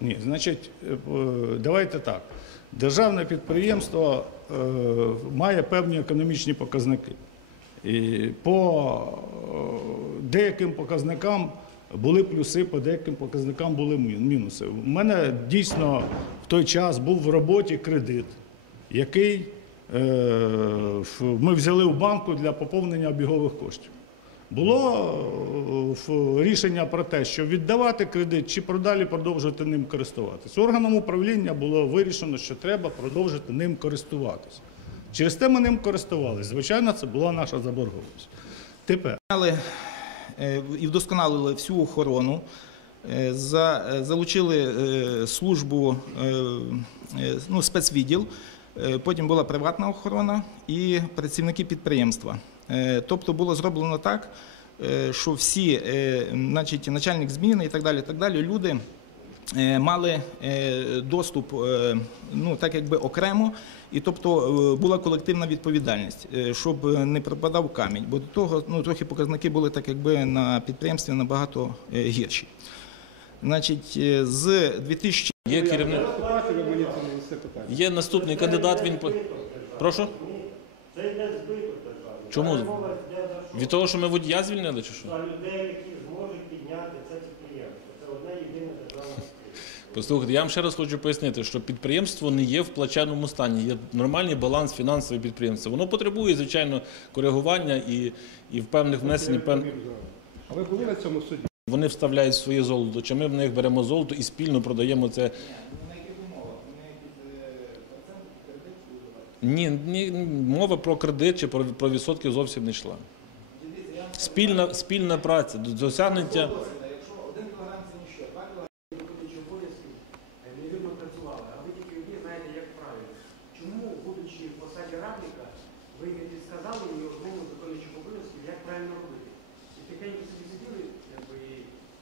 Ні, значить, е, давайте так. Державне підприємство е, має певні економічні показники. І по е, деяким показникам були плюси, по деяким показникам були мінуси. У мене дійсно в той час був в роботі кредит, який ми взяли в банку для поповнення обігових коштів. Було е, рішення про те, що віддавати кредит чи продалі продовжувати ним користуватися. Органом управління було вирішено, що треба продовжити ним користуватися. Через те ми ним користувалися. Звичайно, це була наша заборгованість. Тепер е, і вдосконалили всю охорону, е, за- залучили службу ну, спецвідділ, потім була приватна охорона і працівники підприємства. Е, Тобто було зроблено так, е, що всі, е, значить, начальник зміни і так далі, і так далі, люди мали доступ ну, так якби окремо, і тобто була колективна відповідальність, щоб не пропадав камінь. Бо до того ну, трохи показники були так якби на підприємстві набагато гірші. Значить, з 2000 Є керівник. це не. Є наступний кандидат. Він прошу. Чому? Від того, що ми водія звільнили, чи що? Людей, які зможуть підняти це підприємство. Це одне єдине державне підприємство. Послухайте, я вам ще раз хочу пояснити, що підприємство не є в плачевному стані. Є нормальний баланс фінансового підприємства. Воно потребує, звичайно, коригування і, і в певних внесень. Пев... А ви були на цьому суді? Вони вставляють своє золото, чи ми в них беремо золото і спільно продаємо це. Ні, ні, мова про кредит чи про, про відсотки зовсім не йшла. Спільна, спільна праця, до- досягнення. Невірно працювали, а ви тільки знаєте, як правильно. Чому, будучи посаді радника, ви не підсказали мені одному виконуючому обов'язків, як правильно робити? І тихенько собі сиділи, якби і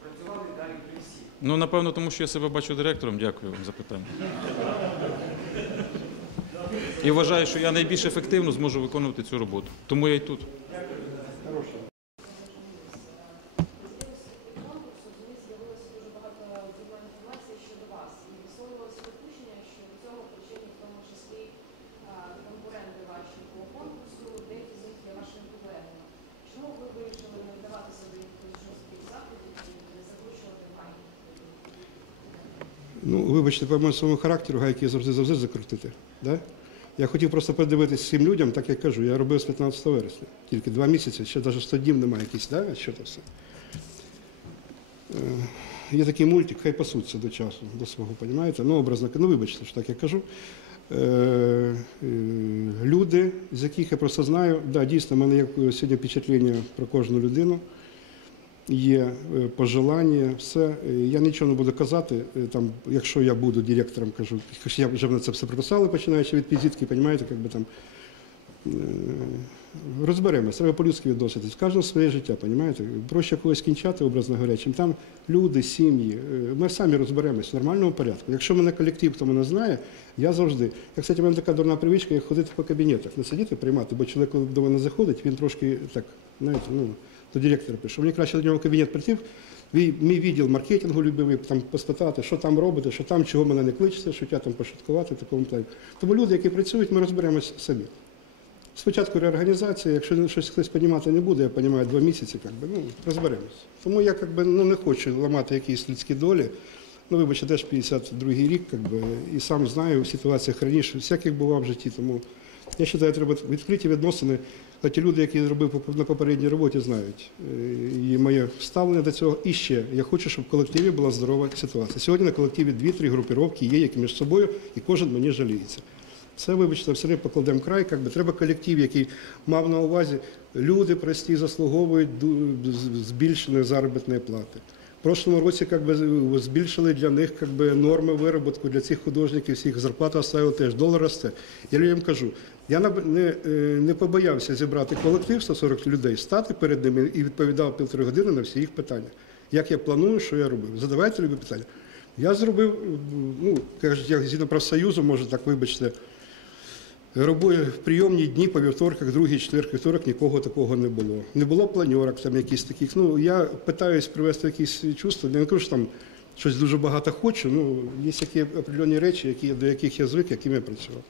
працювали далі при всіх. Ну, напевно, тому що я себе бачу директором. Дякую вам за питання. І вважаю, що я найбільш ефективно зможу виконувати цю роботу. Тому я і тут. Ну, вибачте, по моєму своєму характеру гайки завжди завжди закрутити. Да? Я хотів просто подивитися всім людям, так як кажу, я робив з 15 вересня. Тільки два місяці, ще навіть 100 днів немає якісь, да? що то все. Е, Є такий мультик, хай пасуться до часу, до свого, розумієте? Ну, образно, ну вибачте, що так я кажу. Е, е, люди, з яких я просто знаю, да, дійсно, в мене є сьогодні впечатлення про кожну людину є е, пожелання, все. Е, Я нічого не буду казати, е, там, якщо я буду директором, кажу, хоч я вже на це все приписали, починаючи від візитки, розумієте, як би там. Розберемося, треба по-людськи відноситись. В кожного своє життя, розумієте? Проще когось кінчати, образно говоря, там люди, сім'ї. Ми самі розберемось в нормальному порядку. Якщо мене колектив, хто мене знає, я завжди. Я, кстати, в мене така дурна привичка, як ходити по кабінетах, не сидіти, приймати, бо чоловік, коли до мене заходить, він трошки так, знаєте, ну, до директора пише. Мені краще до нього в кабінет прийти, мій, відділ маркетингу любимий, там поспитати, що там робите, що там, чого мене не кличете, що я там пошуткувати, в такому плані. Тому люди, які працюють, ми розберемось самі. Спочатку реорганізація, якщо щось хтось розуміти не буде, я розумію, два місяці, як би, ну, розберемось. Тому я як би, ну, не хочу ламати якісь людські долі. Ну, вибачте, теж 52-й рік, як би, і сам знаю в ситуаціях раніше, всяких бував в житті. Тому я вважаю, треба відкриті відносини. Ті люди, які зробив на попередній роботі, знають е, і моє ставлення до цього. І ще я хочу, щоб в колективі була здорова ситуація. Сьогодні на колективі дві-три групіровки є, які між собою, і кожен мені жаліється. Це, вибачте, все одно покладемо край. Як би. Треба колектив, який мав на увазі, люди прості заслуговують збільшеної заробітної плати. В прошлому році як би, збільшили для них як би, норми вироботку для цих художників, всіх зарплата оставили теж, долар росте. Я людям кажу, я не, е, не побоявся зібрати колектив 140 людей, стати перед ними і відповідав півтори години на всі їх питання. Як я планую, що я робив? Задавайте любі питання. Я зробив, ну, кажуть, як згідно профсоюзу, може так, вибачте, Робив прийомні дні по вівторках, другий, четвер, вівторок нікого такого не було. Не було планьорок, там якісь таких. Ну я питаюсь привести якісь чувства. Не кажу, що там щось дуже багато хочу. Ну, є такі определенні речі, які, до яких я звик, якими я працював.